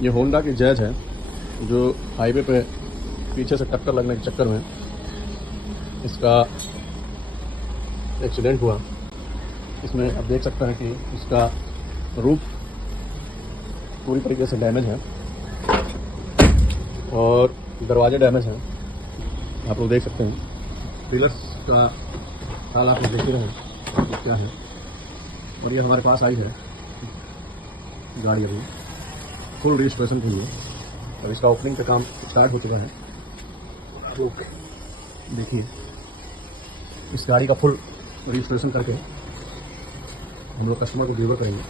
ये होंडा की जैज है जो हाईवे पे पीछे से टक्कर लगने के चक्कर में इसका एक्सीडेंट हुआ। इसमें आप देख सकते हैं कि इसका रूफ पूरी तरीके से डैमेज है और दरवाजे डैमेज हैं, आप लोग देख सकते हैं। पिलर्स का हाल आप लोग देख ही रहे हैं कि क्या है। और ये हमारे पास आई है गाड़ी अभी फुल रजिस्ट्रेशन के लिए। अब इसका ओपनिंग का काम स्टार्ट हो चुका है। आप लोग देखिए, इस गाड़ी का फुल रजिस्ट्रेशन करके हम लोग कस्टमर को डिलीवर करेंगे।